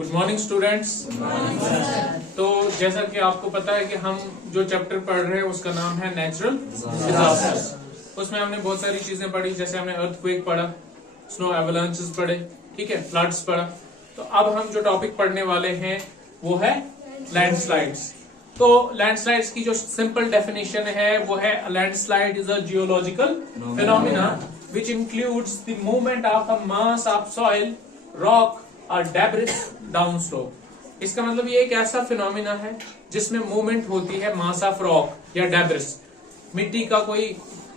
Good morning students. तो जैसा कि आपको पता है कि हम जो चैप्टर पढ़ रहे हैं उसका नाम है नेचुरल डिजास्टर्स। उसमें हमने बहुत सारी चीजें पढ़ी, जैसे हमने अर्थक्वेक पढ़ा, स्नो एवलांचेस पढ़े, ठीक है, फ्लड्स पढ़ा। तो अब हम जो टॉपिक पढ़ने वाले हैं वो है लैंडस्लाइड्स। तो लैंडस्लाइड्स की जो सिंपल डेफिनेशन है वो है landslide is a geological phenomena which includes the movement of a mass of soil, rock or debris downslope। इसका मतलब ये एक ऐसा फिनोमिना है जिसमें मूवमेंट होती है मास ऑफ रॉक या डेब्रिस, मिट्टी का कोई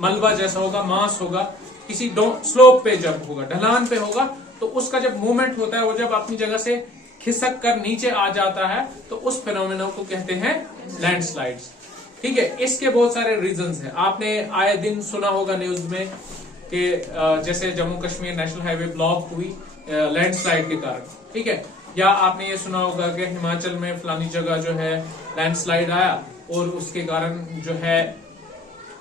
मलबा जैसा होगा, मास होगा, किसी स्लोप पे जब होगा, ढलान पे होगा, तो उसका जब मूवमेंट होता है वो जब अपनी जगह से खिसक कर नीचे आ जाता है तो उस फिनोमिना को कहते हैं लैंडस्लाइड्स। ठीक है, इसके बहुत सारे रीजंस हैं। आपने आए दिन सुना होगा न्यूज में कि जैसे Jammu Kashmir national highway block हुई लैंडस्लाइड के कारण, ठीक है, या आपने ये सुना होगा कि हिमाचल में फलानी जगह जो है लैंडस्लाइड आया और उसके कारण जो है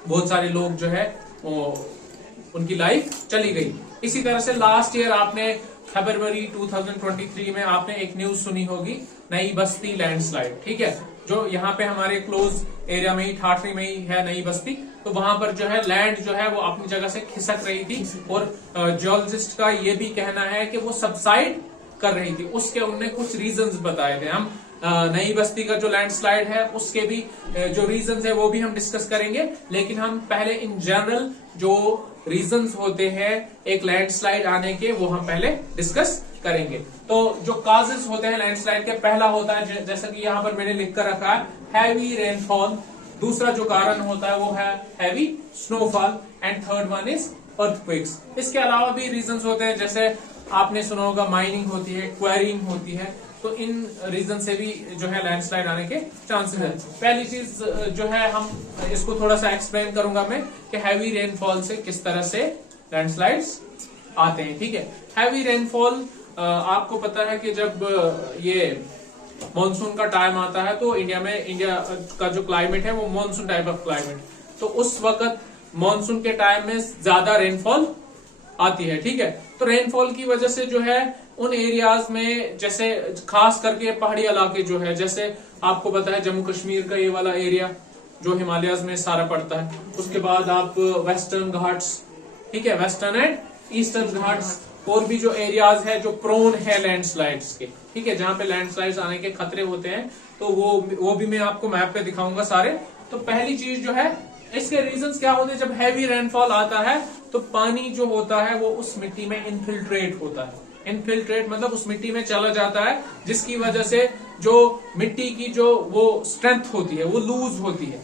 बहुत सारे लोग जो है उनकी लाइफ चली गई। इसी तरह से लास्ट ईयर आपने फरवरी 2023 में आपने एक न्यूज सुनी होगी, नई बस्ती लैंडस्लाइड, ठीक है, जो यहाँ पे हमारे क्लोज एरिया में ही, ठाठरी में ही है नई बस्ती। तो वहां पर जो है लैंड जो है वो अपनी जगह से खिसक रही थी और जियोलॉजिस्ट का ये भी कहना है कि वो सबसाइड कर रही थी। उसके उन्होंने कुछ रीजंस बताए थे। हम नई बस्ती का जो लैंडस्लाइड है उसके भी जो रीजंस है वो भी हम डिस्कस करेंगे, लेकिन हम पहले इन जनरल जो रीजंस होते हैं एक लैंडस्लाइड आने के वो हम पहले डिस्कस करेंगे। तो जो काजेस होते हैं लैंडस्लाइड के, पहला होता है जैसा कि यहाँ पर मैंने लिख कर रखा है हैवी रेनफॉल। दूसरा जो कारण होता है वो है heavy snowfall and third one is earthquakes. इसके अलावा भी रीजंस होते हैं, जैसे आपने सुना होगा माइनिंग होती है, क्वेरिंग होती है, तो इन रीजन से भी जो है लैंडस्लाइड आने के चांसेस है। पहली चीज जो है हम इसको थोड़ा सा एक्सप्लेन करूंगा मैं कि हैवी रेनफॉल से किस तरह से लैंडस्लाइड्स आते हैं। ठीक है, हैवी रेनफॉल आपको पता है कि जब ये मॉनसून का टाइम आता है तो इंडिया का जो क्लाइमेट है वो मॉनसून टाइप ऑफ क्लाइमेट, तो उस वक्त मॉनसून के टाइम में ज्यादा रेनफॉल आती है। ठीक है, तो रेनफॉल की वजह से जो है उन एरियाज में, जैसे खास करके पहाड़ी इलाके जो है, जैसे आपको पता है जम्मू कश्मीर का ये वाला एरिया जो हिमालयाज में सारा पड़ता है, उसके बाद आप वेस्टर्न घाट्स, ठीक है, वेस्टर्न एंड ईस्टर्न घाट्स, और भी जो एरियाज है जो प्रोन है लैंडस्लाइड्स के, ठीक है, जहां पे लैंडस्लाइड्स आने के खतरे होते हैं, तो वो भी मैं आपको मैप पे दिखाऊंगा सारे। तो पहली चीज जो है, इसके रीजंस क्या होते हैं, जब हैवी रेनफॉल आता है तो पानी जो होता है वो उस मिट्टी में इनफिल्ट्रेट होता है। इनफिल्ट्रेट मतलब उस मिट्टी में चला जाता है, जिसकी वजह से जो मिट्टी की जो वो स्ट्रेंथ होती है वो लूज होती है,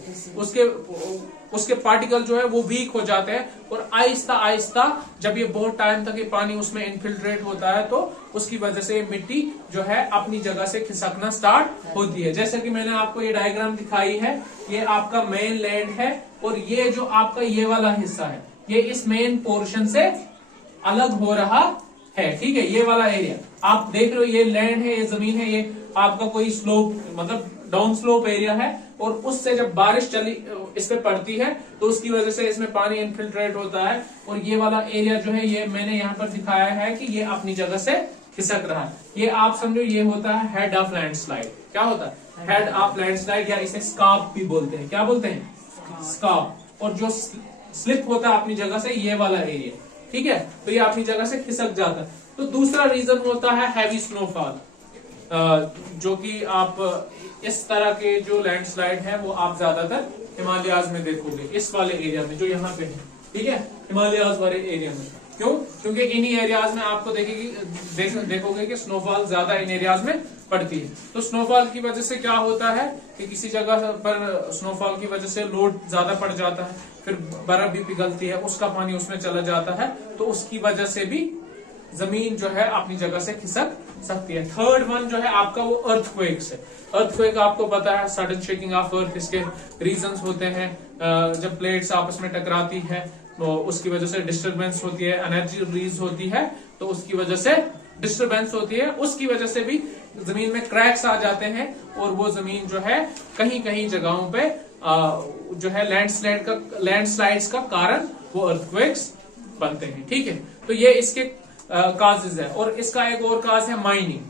उसके पार्टिकल जो है वो वीक हो जाते हैं, और आहिस्ता आहिस्ता जब ये बहुत टाइम तक ये पानी उसमें इनफिल्ट्रेट होता है तो उसकी वजह से मिट्टी जो है अपनी जगह से खिसकना स्टार्ट होती है। जैसे कि मैंने आपको ये डायग्राम दिखाई है, ये आपका मेन लैंड है और ये जो आपका ये वाला हिस्सा है ये इस मेन पोर्शन से अलग हो रहा है। ठीक है, ये वाला एरिया आप देख रहे हो, ये लैंड है, ये जमीन है, ये आपका कोई स्लोप मतलब डाउन स्लोप एरिया है, और उससे जब बारिश चली इस पे पड़ती है तो उसकी वजह से इसमें पानी इनफिल्ट्रेट होता है, और ये वाला एरिया जो है ये मैंने यहाँ पर दिखाया है कि ये अपनी जगह से खिसक रहा है। ये आप समझो ये होता है हेड ऑफ लैंडस्लाइड। क्या होता है हेड ऑफ लैंडस्लाइड, या इसे स्कार्प भी बोलते हैं। क्या बोलते हैं? स्कार्प। और जो स्लिप होता है अपनी जगह से, ये वाला एरिया, ठीक है, तो ये अपनी जगह से खिसक जाता है। तो दूसरा रीजन होता है हैवी स्नोफॉल, जो कि आप इस तरह के जो लैंडस्लाइड है वो आप ज्यादातर हिमालयाज में देखोगे, इस वाले एरिया में जो यहाँ पे है, ठीक है, हिमालयाज वाले एरिया में। क्यों? क्योंकि इन्हीं एरियाज में आपको देखोगे कि स्नोफॉल ज्यादा इन एरियाज में पड़ती है। तो स्नोफॉल की वजह से क्या होता है कि किसी जगह पर स्नोफॉल की वजह से लोड ज्यादा पड़ जाता है, फिर बर्फ भी पिघलती है, उसका पानी उसमें चला जाता है, तो उसकी वजह से भी जमीन जो है अपनी जगह से खिसक सकती है। थर्ड वन जो है आपका वो अर्थक्वेक्स है। अर्थक्वेक आपको पता है सडन शेकिंग ऑफ अर्थ, इसके रीजंस होते हैं जब प्लेट्स आपस में टकराती है तो उसकी वजह से डिस्टरबेंस होती है, एनर्जी रिलीज होती है, तो उसकी वजह से डिस्टरबेंस होती है, उसकी वजह से भी जमीन में क्रैक्स आ जाते हैं, और वो जमीन जो है कहीं कहीं जगहों पे जो है लैंडस्लाइड्स का कारण वो अर्थक्वेक्स बनते हैं। ठीक है, तो ये इसके काजेज है। और इसका एक और काज है माइनिंग।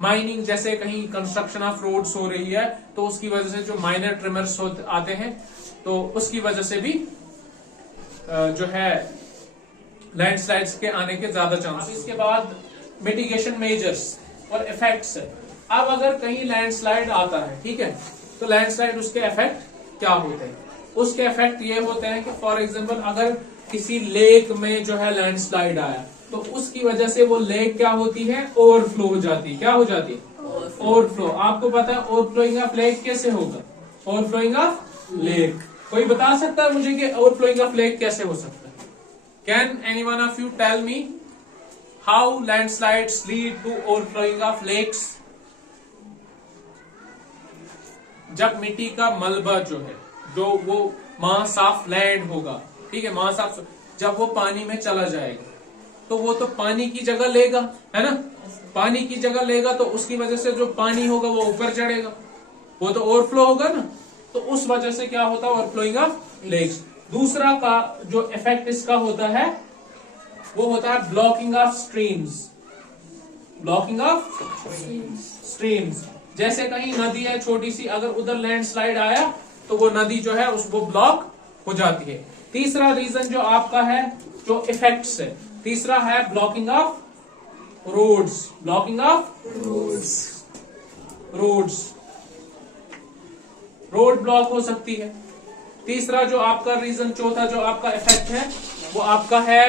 माइनिंग, जैसे कहीं कंस्ट्रक्शन ऑफ रोड्स हो रही है तो उसकी वजह से जो माइनर ट्रिमर्स आते हैं तो उसकी वजह से भी जो है लैंडस्लाइड्स के आने के ज्यादा चांस। इसके बाद मिटिगेशन मेजर्स और इफेक्ट्स। अब अगर कहीं लैंडस्लाइड आता है, ठीक है, तो लैंडस्लाइड उसके इफेक्ट क्या होते हैं? उसके इफेक्ट ये होते हैं कि फॉर एग्जांपल अगर किसी लेक में जो है लैंडस्लाइड आया तो उसकी वजह से वो लेक क्या होती है? ओवरफ्लो हो जाती है। क्या हो जाती है? ओवरफ्लो। आपको पता है ओवरफ्लोइंग ऑफ लेक कैसे होगा? ओवरफ्लोइंग ऑफ लेक, कोई बता सकता है मुझे कि ओवरफ्लोइंग ऑफ लेक कैसे हो सकता है? Can anyone of you tell me how landslides lead to overflowing of lakes? जब मिट्टी का मलबा जो है, जो वो मास ऑफ लैंड होगा, ठीक है, मास ऑफ, जब वो पानी में चला जाएगा तो वो तो पानी की जगह लेगा, है ना? पानी की जगह लेगा तो उसकी वजह से जो पानी होगा वो ऊपर चढ़ेगा, वो तो ओवरफ्लो होगा ना। तो उस वजह से क्या होता है? Overflowing of lakes. दूसरा का जो इफेक्ट इसका होता है वो होता है blocking of streams. Blocking of streams, जैसे कहीं नदी है छोटी सी, अगर उधर लैंडस्लाइड आया तो वो नदी जो है उसको ब्लॉक हो जाती है। तीसरा रीजन जो आपका है, जो इफेक्ट्स है, तीसरा है blocking of roads. Blocking of roads, road block हो सकती है। तीसरा जो आपका रीजन, चौथा जो आपका इफेक्ट है वो आपका है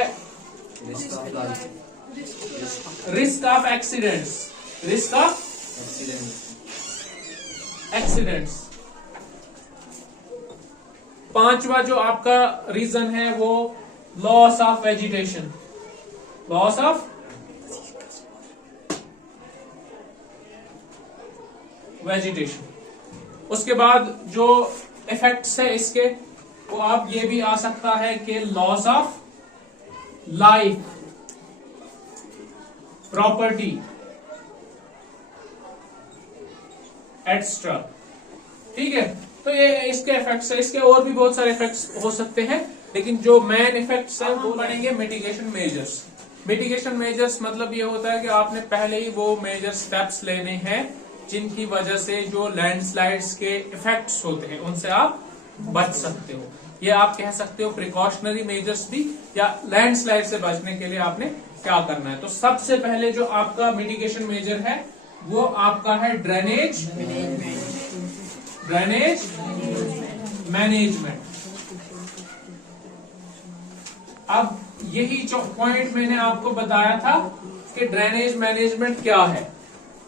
risk of accidents. Risk of accidents. पांचवा जो आपका रीजन है वो loss of vegetation. Loss of vegetation. उसके बाद जो इफेक्ट्स है इसके, वो आप ये भी आ सकता है कि loss of life, property, extra, ठीक है। तो ये इसके इफेक्ट्स है। इसके और भी बहुत सारे इफेक्ट्स हो सकते हैं, लेकिन जो मेन इफेक्ट्स हैं वो पढ़ेंगे मिटिगेशन मेजर्स। मिटिगेशन मेजर्स मतलब ये होता है कि आपने पहले ही वो मेजर स्टेप्स लेने हैं जिनकी वजह से जो लैंडस्लाइड्स के इफेक्ट्स होते हैं उनसे आप बच सकते हो। ये आप कह सकते हो प्रिकॉशनरी मेजर्स भी, या लैंडस्लाइड से बचने के लिए आपने क्या करना है। तो सबसे पहले जो आपका मिटिगेशन मेजर है वो आपका है ड्रेनेज मैनेजमेंट। अब यही जो पॉइंट मैंने आपको बताया था कि ड्रेनेज मैनेजमेंट क्या है।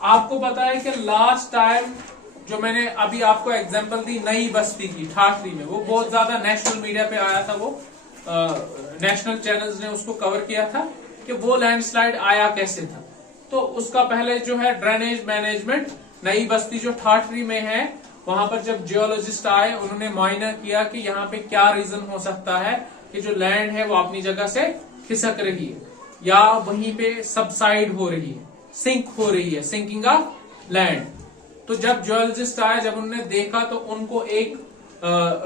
आपको पता है कि लास्ट टाइम जो मैंने अभी आपको एग्जांपल दी नई बस्ती की ठाठरी में, वो बहुत ज्यादा नेशनल मीडिया पे आया था, वो नेशनल चैनल्स ने उसको कवर किया था कि वो लैंडस्लाइड आया कैसे था। तो उसका पहले जो है ड्रेनेज मैनेजमेंट, नई बस्ती जो ठाठरी में है, वहां पर जब जियोलॉजिस्ट आए उन्होंने मुआयना किया कि यहाँ पे क्या रीजन हो सकता है कि जो लैंड है वो अपनी जगह से खिसक रही है या वहीं पे सबसाइड हो रही है, सिंक हो रही है, सिंकिंग ऑफ लैंड। तो जब जियोलॉजिस्ट आए, जब उन्होंने देखा तो उनको एक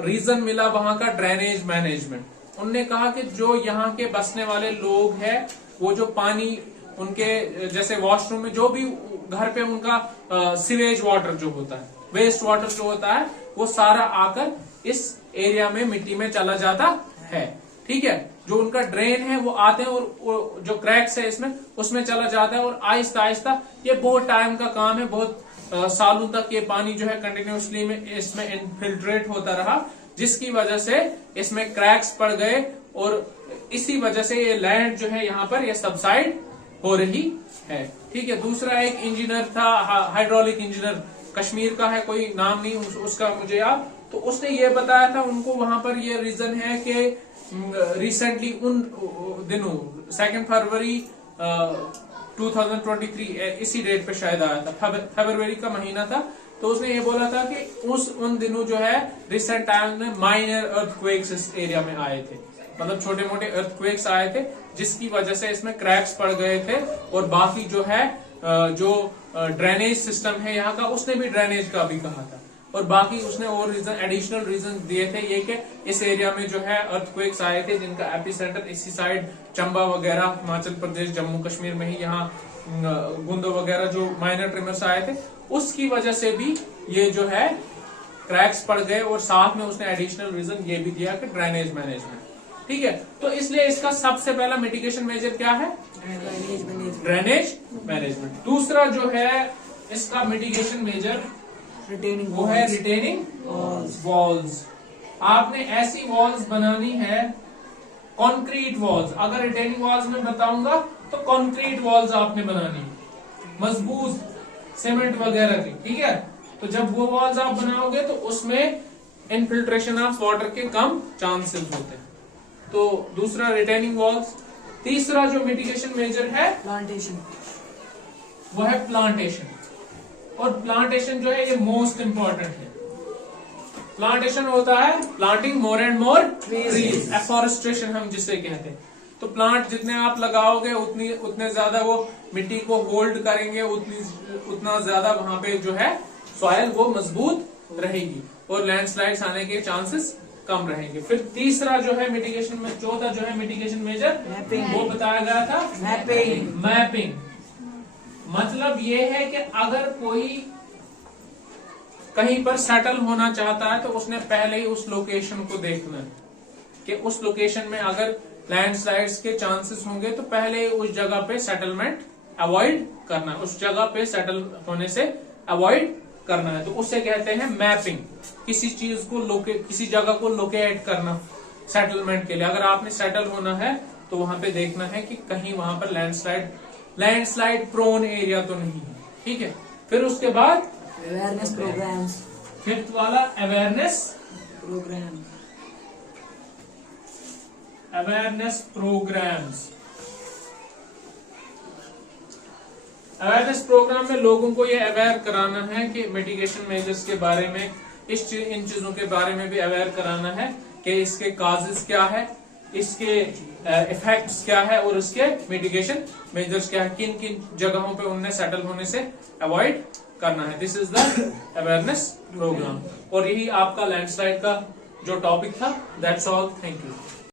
रीजन मिला वहां का ड्रेनेज मैनेजमेंट। उनने कहा कि जो यहाँ के बसने वाले लोग हैं वो जो पानी उनके जैसे वॉशरूम में जो भी घर पे उनका सीवेज वाटर जो होता है, वेस्ट वाटर जो होता है, वो सारा आकर इस एरिया में मिट्टी में चला जाता है, ठीक है। जो उनका ड्रेन है वो आते हैं और जो क्रैक्स है इसमें उसमें चला जाता है और आहिस्ता आहिस्ता, ये बहुत टाइम का काम है, बहुत सालों तक ये पानी जो है कंटिन्यूसली में इसमें इनफिल्ट्रेट होता रहा, जिसकी वजह से इसमें क्रैक्स पड़ गए और इसी वजह से ये लैंड जो है यहाँ पर ये सबसाइड हो रही है, ठीक है। दूसरा एक इंजीनियर था, हाइड्रोलिक इंजीनियर, कश्मीर का है, कोई नाम नहीं उसका मुझे याद, तो उसने ये बताया था उनको वहां पर ये रीजन है कि रिसेंटली उन दिनों 2 फरवरी 2023 इसी डेट पे शायद आया था, फरवरी का महीना था। तो उसने ये बोला था कि उन दिनों जो है रिसेंट टाइम में माइनर अर्थक्वेक्स इस एरिया में आए थे, मतलब छोटे मोटे अर्थक्वेक्स आए थे, जिसकी वजह से इसमें क्रैक्स पड़ गए थे। और बाकी जो है जो ड्रेनेज सिस्टम है यहाँ का, उसने भी ड्रेनेज का भी कहा था। और बाकी उसने और रीजन, एडिशनल रीजन दिए थे ये कि इस एरिया में जो है अर्थक्वेक्स आए थे जिनका एपिसेंटर इसी साइड चंबा वगैरह, हिमाचल प्रदेश, जम्मू कश्मीर में ही यहाँ गुंदो वगैरह जो माइनर ट्रिमर्स आए थे, उसकी वजह से भी ये जो है क्रैक्स पड़ गए। और साथ में उसने एडिशनल रीजन ये भी दिया कि ड्रेनेज मैनेजमेंट। ठीक है, तो इसलिए इसका सबसे पहला मिटिगेशन मेजर क्या है? Drainage management. दूसरा जो है इसका मिटिगेशन मेजर वो है रिटेनिंग वॉल्स। आपने ऐसी वॉल्स बनानी है, कंक्रीट वॉल्स। अगर रिटेनिंग वॉल्स में बताऊंगा तो कंक्रीट वॉल्स आपने बनानी है, मजबूत सीमेंट वगैरह की। ठीक है, तो जब वो वॉल्स आप बनाओगे तो उसमें इनफिल्ट्रेशन ऑफ वाटर के कम चांसेस होते हैं। तो दूसरा रिटेनिंग वॉल्स। तीसरा जो मिटिगेशन मेजर है प्लांटेशन, वो है प्लांटेशन। और प्लांटेशन जो है ये मोस्ट इंपॉर्टेंट है। प्लांटेशन होता है planting more and more trees, afforestation हम जिसे कहते हैं। तो प्लांट जितने आप लगाओगे उतने ज्यादा वो मिट्टी को होल्ड करेंगे, उतना ज्यादा वहां पे जो है सॉइल वो मजबूत रहेगी और लैंडस्लाइड्स आने के चांसेस कम रहेंगे। फिर तीसरा जो है मिटिगेशन में, चौथा जो है मिटिगेशन मेजर, वो बताया गया था मैपिंग। मतलब ये है कि अगर कोई कहीं पर सेटल होना चाहता है तो उसने पहले ही उस लोकेशन को देखना है कि उस लोकेशन में अगर लैंडस्लाइड्स के चांसेस होंगे तो पहले ही उस जगह पे सेटलमेंट अवॉइड करना है, उस जगह पे सेटल होने से अवॉइड करना है। तो उससे कहते हैं मैपिंग। किसी चीज को किसी जगह को लोकेट करना सेटलमेंट के लिए। अगर आपने सेटल होना है तो वहां पे देखना है कि कहीं वहां पर लैंडस्लाइड प्रोन एरिया तो नहीं है। ठीक है, फिर उसके बाद अवेयरनेस प्रोग्राम्स। फिफ्थ वाला अवेयरनेस प्रोग्राम्स। अवेयरनेस प्रोग्राम में लोगों को ये अवेयर कराना है कि मिटिगेशन मेजर्स के बारे में, इन चीजों के बारे में भी अवेयर कराना है कि इसके काजेस क्या है, इसके इफेक्ट्स क्या है और इसके मिटिगेशन मेजर्स क्या है, किन किन जगहों पे उन्हें सेटल होने से अवॉइड करना है। This is the awareness program. और यही आपका लैंडस्लाइड का जो टॉपिक था। That's all, thank you.